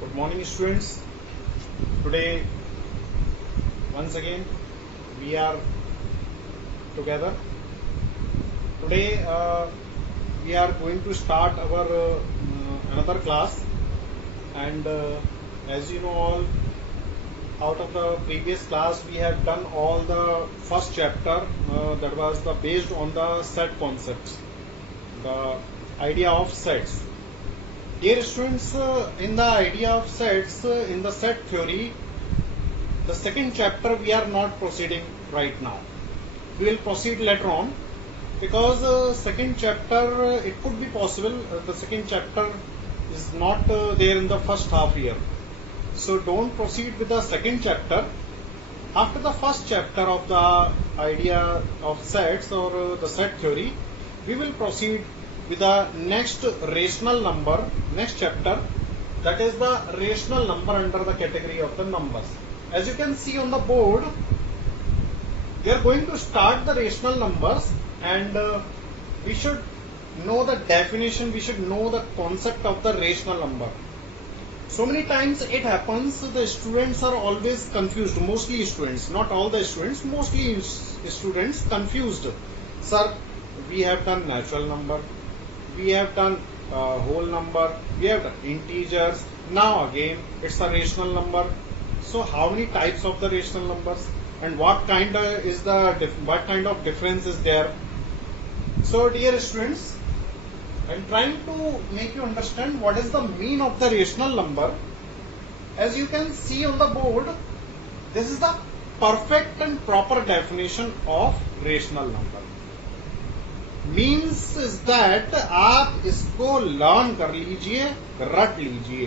Good morning, students. Today, once again, we are together. Today, we are going to start our another class, and as you know, all out of the previous class, we have done all the first chapter that was based on the set concepts, the idea of sets. Dear students, in the idea of sets, in the set theory, the second chapter we are not proceeding right now. We will proceed later on because second chapter, it could be possible the second chapter is not there in the first half year. So don't proceed with the second chapter. After the first chapter of the idea of sets or the set theory, we will proceed with the next rational number, next chapter, that is the rational number under the category of the numbers. As you can see on the board, we are going to start the rational numbers, and we should know the definition, we should know the concept of the rational number. So many times it happens the students are always confused, mostly students, not all the students, mostly students confused. Sir, we have done natural number, we have done whole number, we have done integers, now again it's a rational number. So how many types of the rational numbers, and what kind of difference is there? So dear students, I am trying to make you understand what is the mean of the rational number. As you can see on the board, this is the perfect and proper definition of rational number. Means is that आप इसको learn कर लीजिए, रट लीजिए,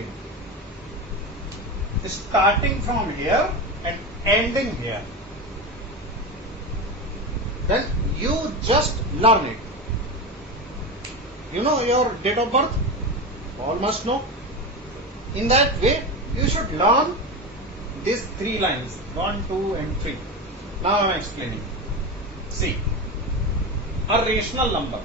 starting from here and ending here, then you just learn it. You know your date of birth? All must know. In that way, you should learn these three lines, 1, 2, and 3. Now I am explaining. See, a rational number,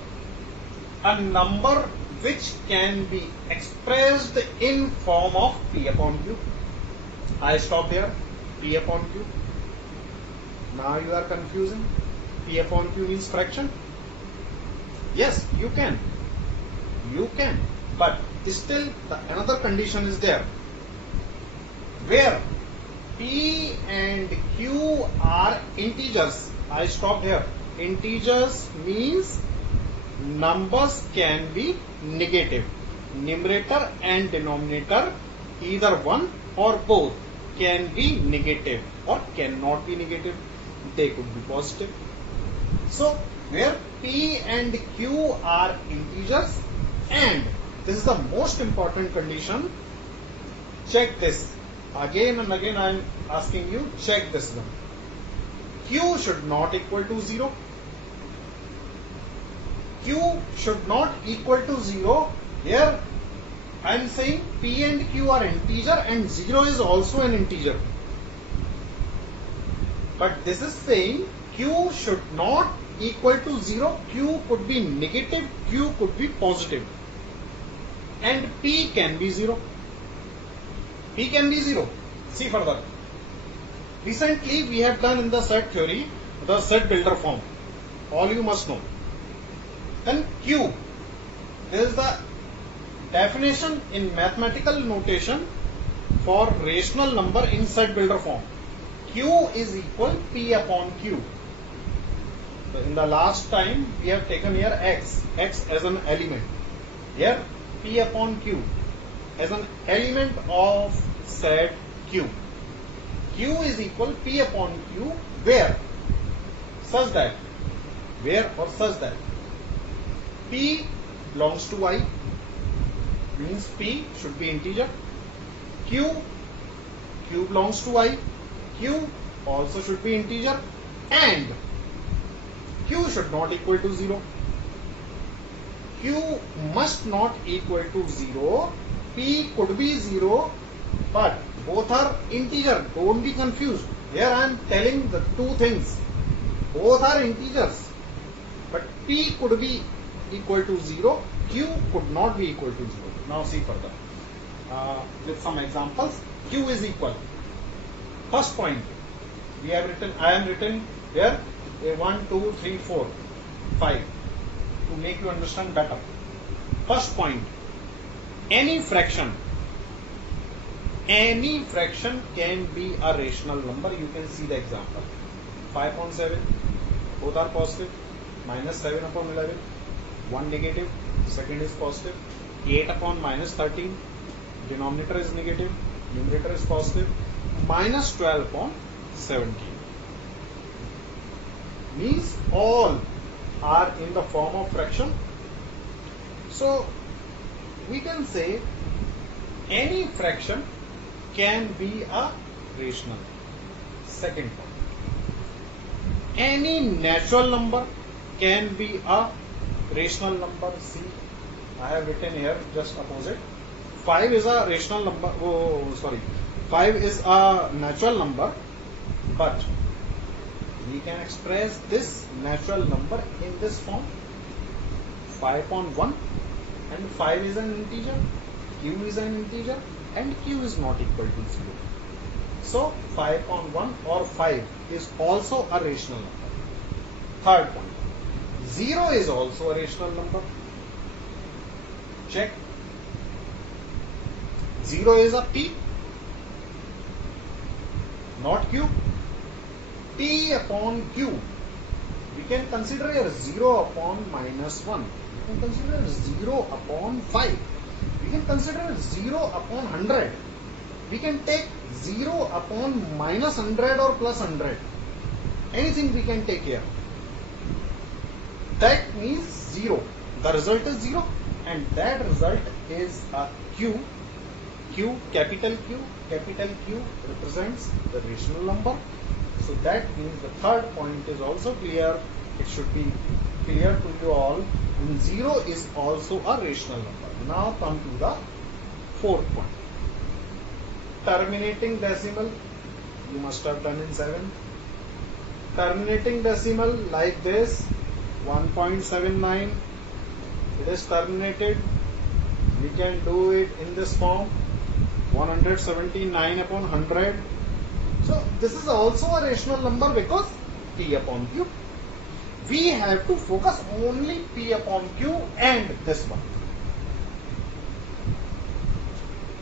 a number which can be expressed in form of P upon Q. I stop there. P upon Q. Now you are confusing. P upon Q means fraction. Yes, you can. You can, but still another condition is there, where P and Q are integers. I stopped here. Integers means numbers can be negative. Numerator and denominator, either one or both, can be negative or cannot be negative. They could be positive. So where P and Q are integers, and this is the most important condition, check this. Again and again I am asking you, check this one. Q should not equal to 0. Q should not equal to 0. Here I am saying P and Q are integer and 0 is also an integer. But this is saying Q should not equal to 0. Q could be negative, Q could be positive. And P can be 0. P can be 0. See further. Recently we have done in the set theory the set builder form. All you must know. Then Q. This is the definition in mathematical notation for rational number in set builder form. Q is equal P upon Q. In the last time we have taken here X as an element. Here P upon Q as an element of set Q. Q is equal P upon Q where such that P belongs to I, means P should be integer. Q belongs to I, Q also should be integer, and Q should not equal to 0. Q must not equal to 0. P could be 0, but both are integer. Don't be confused. Here I am telling the two things. Both are integers, but P could be equal to 0. Q could not be equal to 0. Now see further. with some examples. Q is equal. First point we have written. I am written here a 1, 2, 3, 4, 5 to make you understand better. First point: any fraction can be a rational number. You can see the example. 5/7, both are positive. -7/11, one negative, second is positive. 8/-13, denominator is negative, numerator is positive. -12/17 means all are in the form of fraction. So we can say any fraction can be a rational. Second point, any natural number can be a rational number. See, I have written here just opposite. 5 is a rational number. 5 is a natural number, but we can express this natural number in this form: 5/1, and 5 is an integer, q is an integer, and q is not equal to 0. So 5/1 or 5 is also a rational number. Third point, 0 is also a rational number. Check. 0 is a p, not q. P/q. We can consider here 0/-1. We can consider 0/5. We can consider 0/100. We can take 0/-100 or +100. Anything we can take here. That means 0. The result is 0, and that result is a q. Q, capital Q represents the rational number. So that means the third point is also clear. It should be clear to you all. And 0 is also a rational number. Now come to the fourth point. Terminating decimal. You must have done in 7. Terminating decimal like this: 1.79. It is terminated. We can do it in this form: 179/100. So this is also a rational number because P/Q. We have to focus only P/Q and this one.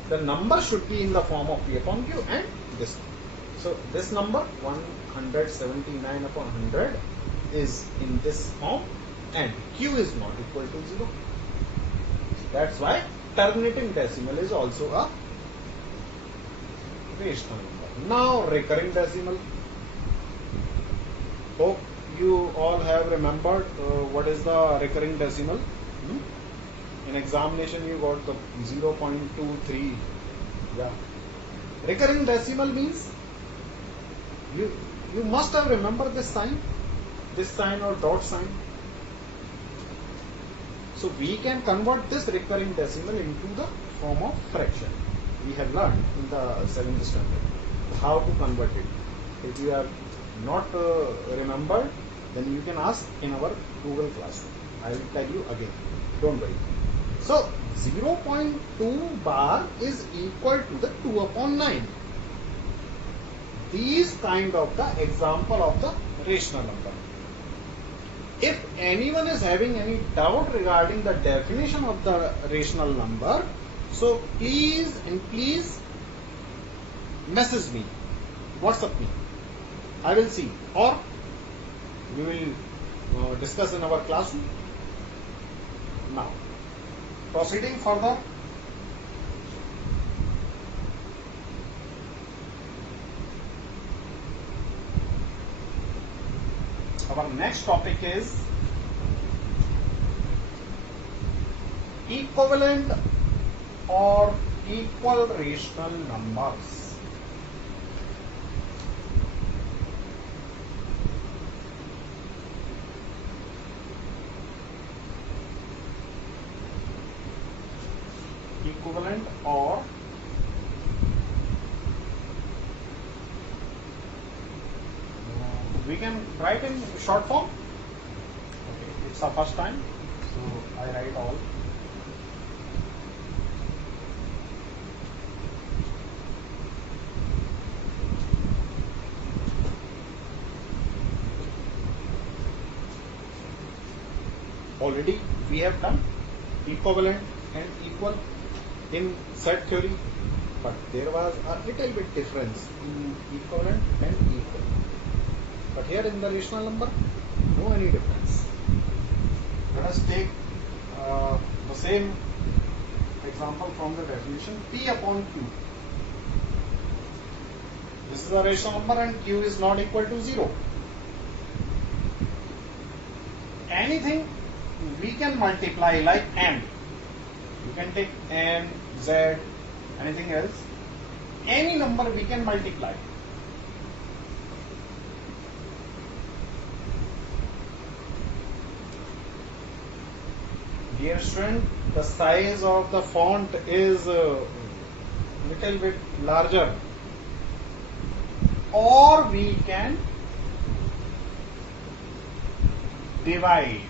The number should be in the form of P/Q and this one. So this number 179/100 is in this form, and Q is not equal to 0. That's why terminating decimal is also a rational number. Now recurring decimal. Hope you all have remembered what is the recurring decimal. In examination you got the 0.23. Yeah. Recurring decimal means you must have remembered this sign or dot sign. So we can convert this recurring decimal into the form of fraction. We have learned in the 7th standard how to convert it. If you have not remembered, then you can ask in our Google Classroom. I will tell you again. Don't worry. So 0.2 bar is equal to the 2/9. These kind of the example of the rational number. If anyone is having any doubt regarding the definition of the rational number, so please message me, WhatsApp me. I will see, or we will discuss in our classroom. Now, proceeding further. Our next topic is equivalent or equal rational numbers. Equivalent or we can write in short form. Okay, it's the first time, so I write all. already we have done equivalent and equal in set theory, but there was a little bit difference in equivalent and equal. But here in the rational number, no any difference. Let us take the same example from the definition, P upon Q. This is a rational number and Q is not equal to 0. Anything we can multiply like M. You can take M, Z, anything else. Any number we can multiply. Dear student, the size of the font is little bit larger, or we can divide.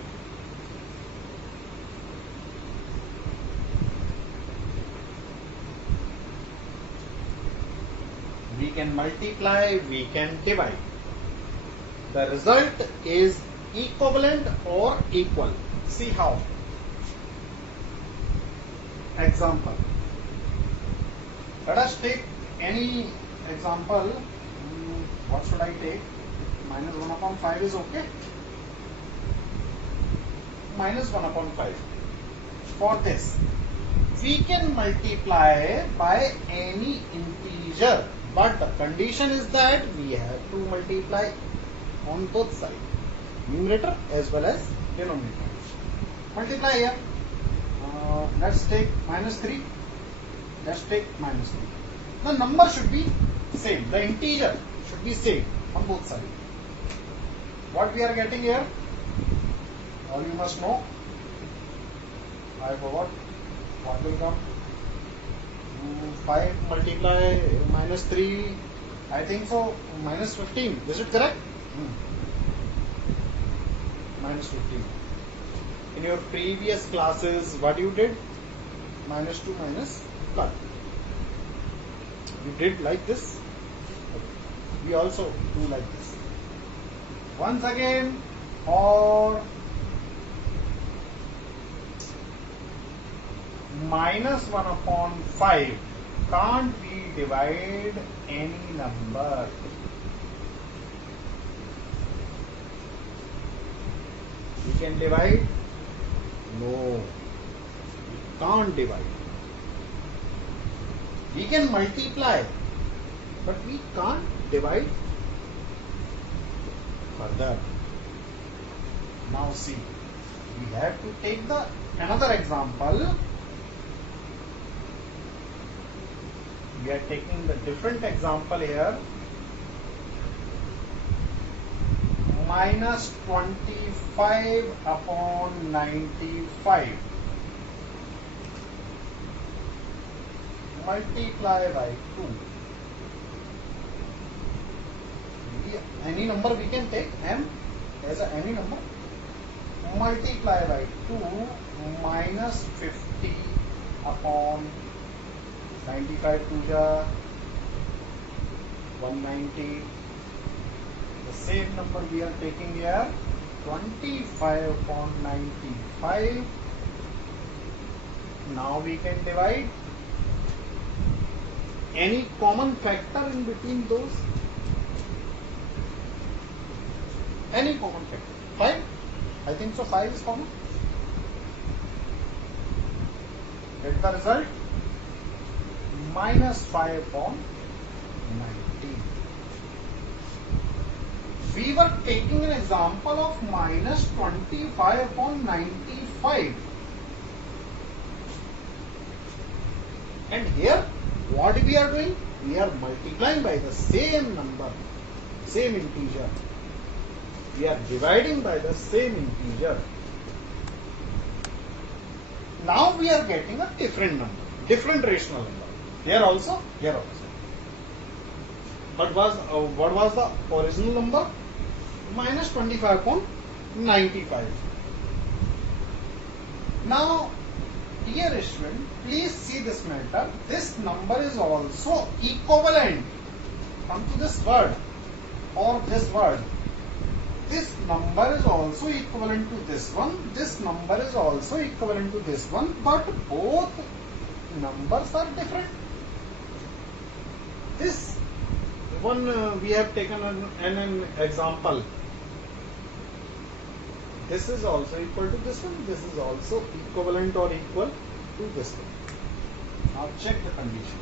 We can multiply, we can divide. The result is equivalent or equal. See how. Example. Let us take any example. What should I take? Minus 1 upon 5 is okay. Minus 1 upon 5. For this, we can multiply by any integer, but the condition is that we have to multiply on both sides, numerator as well as denominator. Multiply here. Let's take minus 3. Let's take minus 3. The number should be same. The integer should be same on both sides. What we are getting here? All you must know. I forgot. What will come? 5 multiply minus 3. I think so. Minus 15. Is it correct? Minus 15. In your previous classes, what you did? Minus 2 minus 1. You did like this. We also do like this. Once again, or minus 1 upon 5 can't we divide any number. We can divide. No, we can't divide. We can multiply, but we can't divide further. Now see, we have to take the another example. We are taking the different example here. Minus 25 upon 95. Multiply by 2. Any number we can take M as any number. Multiply by 2 minus 50 upon 95 to the 190. The same number we are taking here, 25 upon 95. Now we can divide. Any common factor in between those? Any common factor? 5? I think so 5 is common. Get the result? Minus 5 upon 19. We were taking an example of minus 25 upon 95. And here, what we are doing? We are multiplying by the same number, same integer. We are dividing by the same integer. Now we are getting a different number, different rational number. Here also, here also. But what was the original number? Minus 25 upon 95. Now, dear student, please see this matter. This number is also equivalent. Come to this word or this word. this number is also equivalent to this one, this number is also equivalent to this one, but both numbers are different. This one we have taken an example. This is also equal to this one, this is also equivalent or equal to this one. Now check the condition.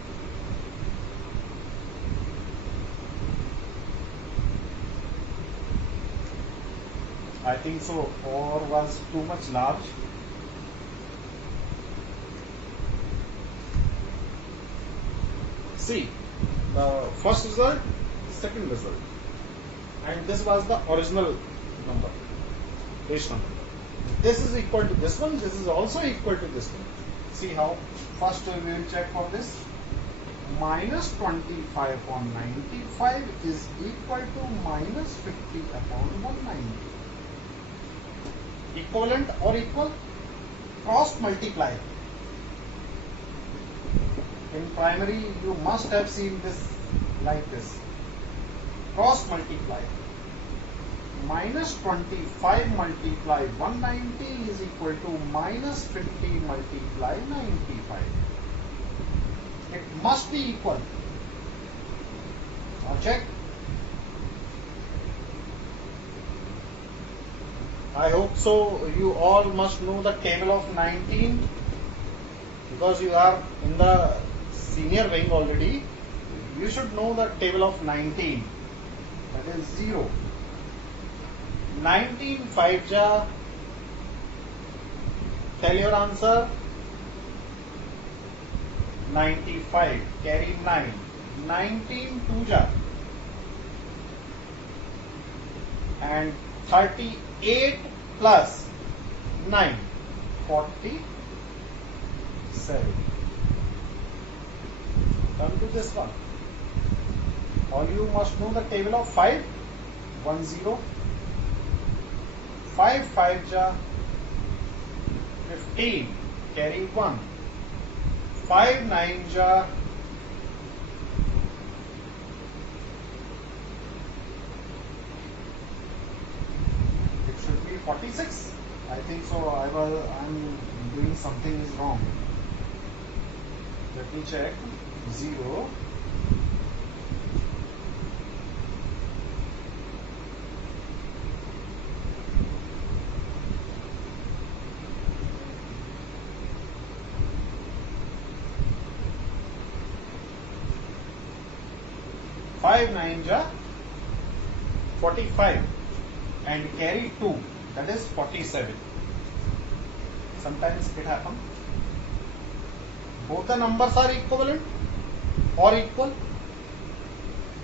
I think so 4 was too much large. See, the first result, second result, and this was the original number, rational number. This is equal to this one, this is also equal to this one. See how? First we will check for this. Minus 25 upon 95 is equal to minus 50 upon 190. Equivalent or equal? Cross multiply. In primary you must have seen this like this. Cross multiply. Minus 25 multiply 190 is equal to minus 50 multiply 95. It must be equal. Now check. I hope so you all must know the table of 19 because you are in the senior wing already. You should know the table of 19. That is 0. 19 5 ja. Tell your answer. 95. Carry 9. 19 2 ja. And 38 plus 9. 47. Come to this one. All you must know the table of 5. 1 0. 5 5 ja. 15. Carry 1. 5 9 ja. It should be 46. I think so. I'm doing something is wrong. Let me check. 0. Five 9 ja 45 and carry 2, that is 47. Sometimes it happens. Both the numbers are equivalent or equal.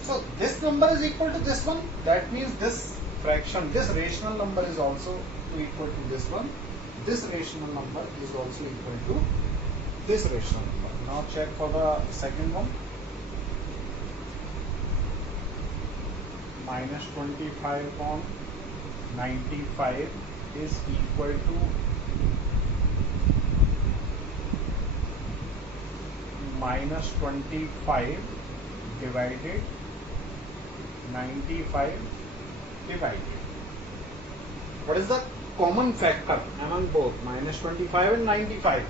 So this number is equal to this one. That means this fraction, this rational number is also equal to this one. This rational number is also equal to this rational number. Now check for the second one. Minus 25 upon 95 is equal to minus 25 divided 95 divided. What is the common factor among both minus 25 and 95?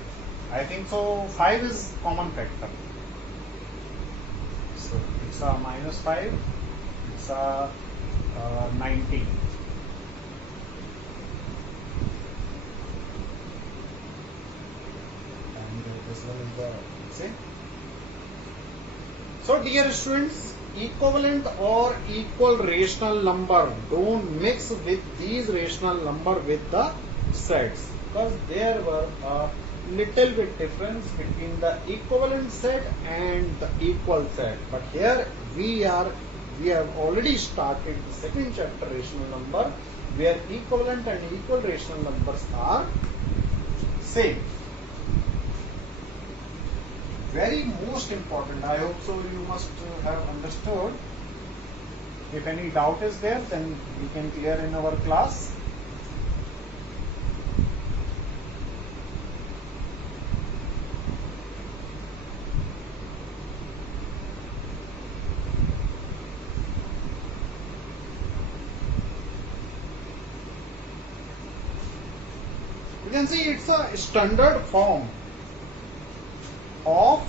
I think so 5 is common factor. So it's a minus 5. It's a 19. And this one is the same. So dear students, equivalent or equal rational number don't mix with these rational number with the sets, because there were a little bit difference between the equivalent set and the equal set. But here we have already started the second chapter, rational number, where equivalent and equal rational numbers are same. Very most important. I hope so you must have understood. If any doubt is there, then we can clear in our class. can see it's a standard form of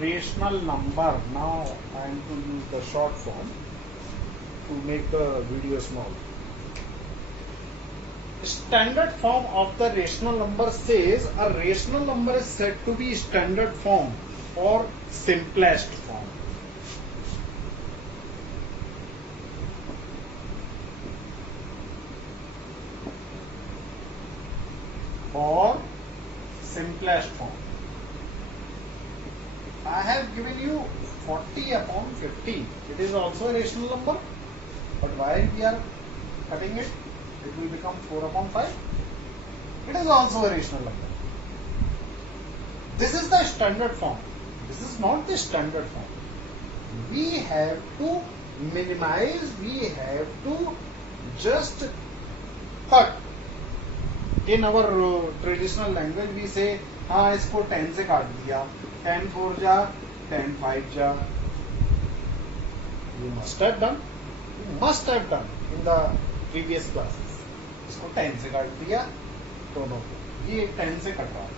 rational number. Now I am to use the short form to make the video small. Standard form of the rational number says a rational number is said to be standard form or simplest form. Or simplest form. I have given you 40 upon 50. It is also a rational number, but while we are cutting it, it will become 4 upon 5. It is also a rational number. This is the standard form. This is not the standard form. We have to minimize, we have to just cut. In our traditional language we say, हाँ इसको 10 से काट दिया, 10 4 जा, 10 5 जा. You must have done in the previous classes. इसको 10 से काट दिया, दोनों को. ये 10 से कट रहा है.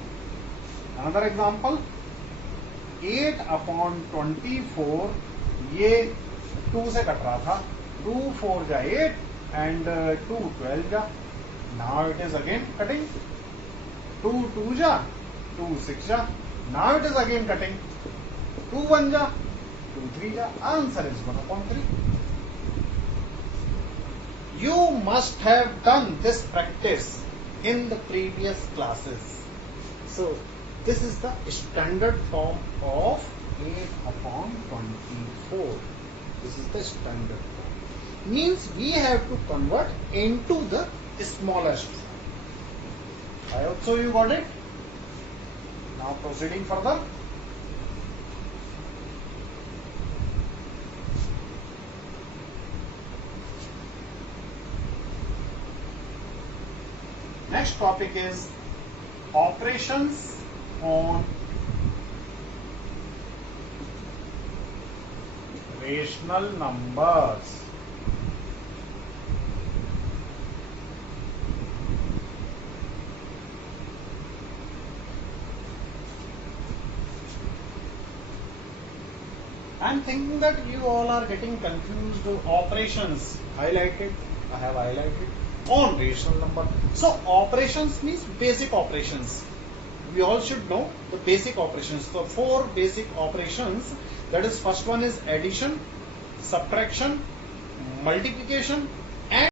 Another example, 8 upon 24, ये 2 से कट रहा था. 2 4 जा 8 and 2 12 जा. Now it is again cutting. 2 2 ja, 2 6 ja. Now it is again cutting. 2 1 ja, 2 3 ja. Answer is 1 upon 3. You must have done this practice in the previous classes. So this is the standard form of 8 upon 24. This is the standard form. Means we have to convert into the smallest form. I hope so you got it. Now proceeding further. Next topic is operations on rational numbers. I am thinking that you all are getting confused. Operations highlighted, I have highlighted on rational number. So operations means basic operations. We all should know the basic operations. So 4 basic operations, that is, first one is addition, subtraction, multiplication